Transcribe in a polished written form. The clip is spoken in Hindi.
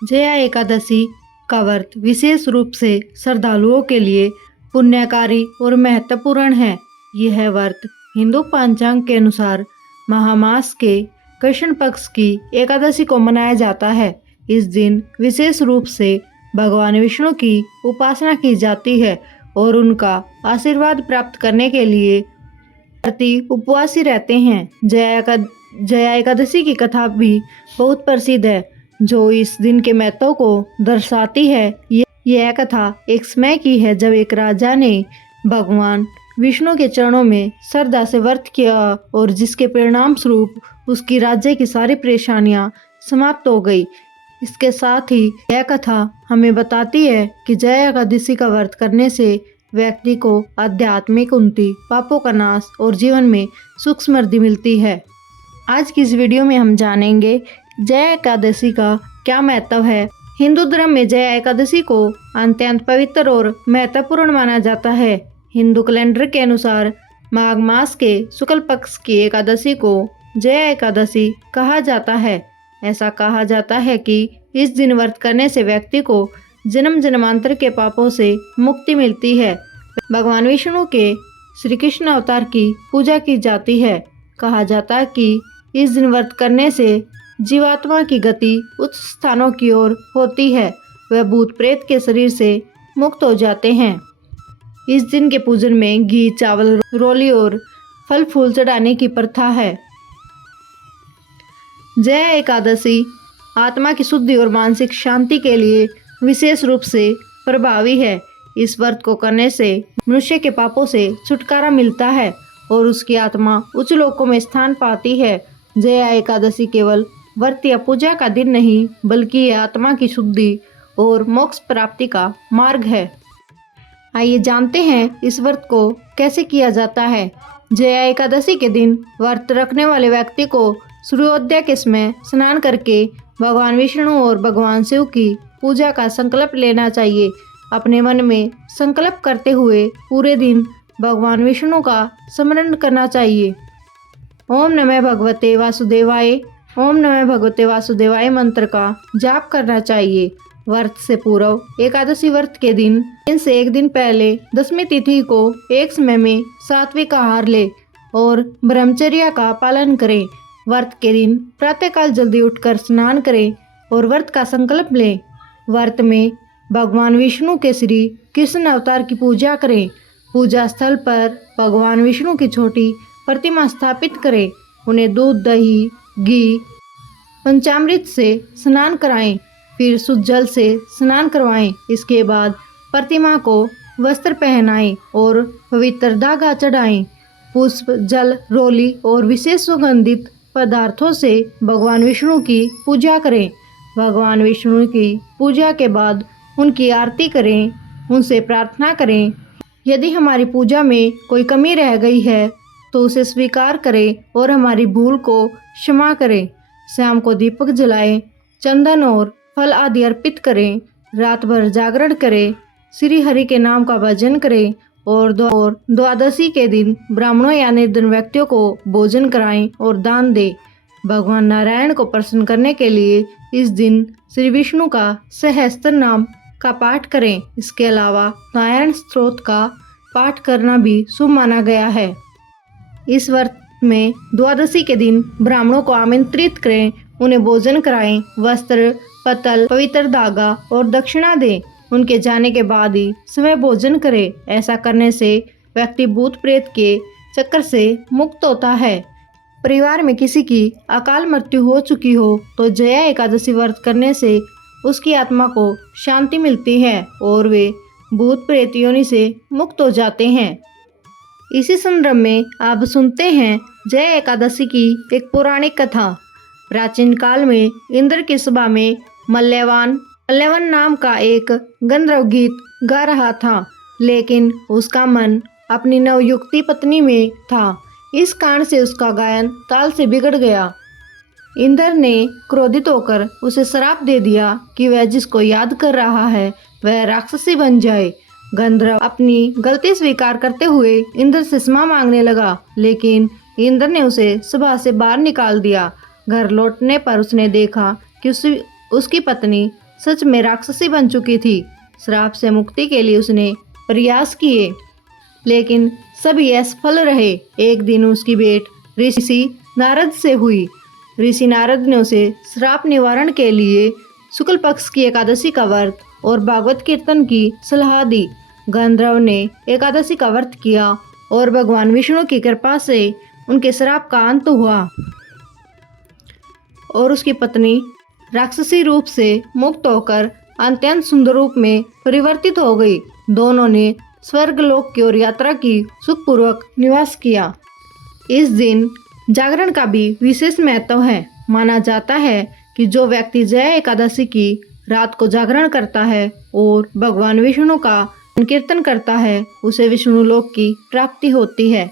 जया एकादशी का व्रत विशेष रूप से श्रद्धालुओं के लिए पुण्यकारी और महत्वपूर्ण है। यह व्रत हिंदू पंचांग के अनुसार महामास के कृष्ण पक्ष की एकादशी को मनाया जाता है। इस दिन विशेष रूप से भगवान विष्णु की उपासना की जाती है और उनका आशीर्वाद प्राप्त करने के लिए व्रती उपवासी रहते हैं। जया एकादशी की कथा भी बहुत प्रसिद्ध है, जो इस दिन के महत्व को दर्शाती है। यह कथा एक समय की है जब एक राजा ने भगवान विष्णु के चरणों में श्रद्धा से व्रत किया और जिसके परिणाम स्वरूप उसकी राज्य की सारी परेशानियां समाप्त हो गई। इसके साथ ही यह कथा हमें बताती है कि जया एकादशी का व्रत करने से व्यक्ति को आध्यात्मिक उन्नति, पापों का नाश और जीवन में सुख समृद्धि मिलती है। आज की इस वीडियो में हम जानेंगे जया एकादशी का क्या महत्व है। हिंदू धर्म में जया एकादशी को अत्यंत पवित्र और महत्वपूर्ण माना जाता है। हिंदू कैलेंडर के अनुसार माघ मास के शुक्ल पक्ष की एकादशी को जया एकादशी कहा जाता है। ऐसा कहा जाता है कि इस दिन व्रत करने से व्यक्ति को जन्म जन्मांतर के पापों से मुक्ति मिलती है। भगवान विष्णु के श्री कृष्ण अवतार की पूजा की जाती है। कहा जाता है कि इस दिन व्रत करने से जीवात्मा की गति उच्च स्थानों की ओर होती है। वह भूत प्रेत के शरीर से मुक्त हो जाते हैं। इस दिन के पूजन में घी, चावल, रोली और फल फूल चढ़ाने की प्रथा है। जया एकादशी आत्मा की शुद्धि और मानसिक शांति के लिए विशेष रूप से प्रभावी है। इस व्रत को करने से मनुष्य के पापों से छुटकारा मिलता है और उसकी आत्मा उच्च लोकों में स्थान पाती है। जया एकादशी केवल व्रत या पूजा का दिन नहीं, बल्कि यह आत्मा की शुद्धि और मोक्ष प्राप्ति का मार्ग है। आइए जानते हैं इस व्रत को कैसे किया जाता है। जया एकादशी के दिन व्रत रखने वाले व्यक्ति को सूर्योदय के समय स्नान करके भगवान विष्णु और भगवान शिव की पूजा का संकल्प लेना चाहिए। अपने मन में संकल्प करते हुए पूरे दिन भगवान विष्णु का स्मरण करना चाहिए। ओम नमः भगवते वासुदेवाय, ओम नमः भगवते वासुदेवाय मंत्र का जाप करना चाहिए। व्रत से पूर्व एकादशी व्रत के दिन से एक दिन पहले दशमी तिथि को एक समय में सात्विक आहार ले और ब्रह्मचर्य का पालन करें। व्रत के दिन प्रातःकाल जल्दी उठकर स्नान करें और व्रत का संकल्प लें। व्रत में भगवान विष्णु के श्री कृष्ण अवतार की पूजा करें। पूजा स्थल पर भगवान विष्णु की छोटी प्रतिमा स्थापित करें। उन्हें दूध, दही, घी, पंचामृत से स्नान कराएं, फिर शुद्ध जल से स्नान करवाएं। इसके बाद प्रतिमा को वस्त्र पहनाएं और पवित्र धागा चढ़ाएं। पुष्प, जल, रोली और विशेष सुगंधित पदार्थों से भगवान विष्णु की पूजा करें। भगवान विष्णु की पूजा के बाद उनकी आरती करें, उनसे प्रार्थना करें। यदि हमारी पूजा में कोई कमी रह गई है तो उसे स्वीकार करें और हमारी भूल को क्षमा करें। शाम को दीपक जलाएं, चंदन और फल आदि अर्पित करें। रात भर जागरण करें, श्री हरि के नाम का भजन करें और द्वादशी के दिन ब्राह्मणों या निर्धन व्यक्तियों को भोजन कराएं और दान दें। भगवान नारायण को प्रसन्न करने के लिए इस दिन श्री विष्णु का सहस्त्र नाम का पाठ करें। इसके अलावा नारायण स्तोत्र का पाठ करना भी शुभ माना गया है। इस व्रत में द्वादशी के दिन ब्राह्मणों को आमंत्रित करें, उन्हें भोजन कराएं, वस्त्र, पतल, पवित्र धागा और दक्षिणा दें। उनके जाने के बाद ही स्वयं भोजन करें। ऐसा करने से व्यक्ति भूत प्रेत के चक्कर से मुक्त होता है। परिवार में किसी की अकाल मृत्यु हो चुकी हो तो जया एकादशी व्रत करने से उसकी आत्मा को शांति मिलती है और वे भूत प्रेत योनि से मुक्त हो जाते हैं। इसी संदर्भ में आप सुनते हैं जया एकादशी की एक पौराणिक कथा। प्राचीन काल में इंद्र की सभा में मल्यवान नाम का एक गंधर्व गीत गा रहा था, लेकिन उसका मन अपनी नवयुक्ति पत्नी में था। इस कारण से उसका गायन ताल से बिगड़ गया। इंद्र ने क्रोधित होकर उसे श्राप दे दिया कि वह जिसको याद कर रहा है वह राक्षसी बन जाए। गंधर्व अपनी गलती स्वीकार करते हुए इंद्र से क्षमा मांगने लगा, लेकिन इंद्र ने उसे सभा से बाहर निकाल दिया। घर लौटने पर उसने देखा कि उसकी पत्नी सच में राक्षसी बन चुकी थी। श्राप से मुक्ति के लिए उसने प्रयास किए, लेकिन सब ये असफल रहे। एक दिन उसकी भेंट ऋषि नारद से हुई। ऋषि नारद ने उसे श्राप निवारण के लिए शुक्ल पक्ष की एकादशी का व्रत और भागवत कीर्तन की सलाह दी। गंधर्व ने एकादशी का व्रत किया और भगवान विष्णु की कृपा से उनके श्राप का अंत हुआ और उसकी पत्नी राक्षसी रूप से मुक्त होकर अत्यंत सुंदर रूप में परिवर्तित हो गई। दोनों ने स्वर्गलोक की ओर यात्रा की, सुखपूर्वक निवास किया। इस दिन जागरण का भी विशेष महत्व है। माना जाता है कि जो व्यक्ति जया एकादशी की रात को जागरण करता है और भगवान विष्णु का कीर्तन करता है, उसे विष्णु लोक की प्राप्ति होती है।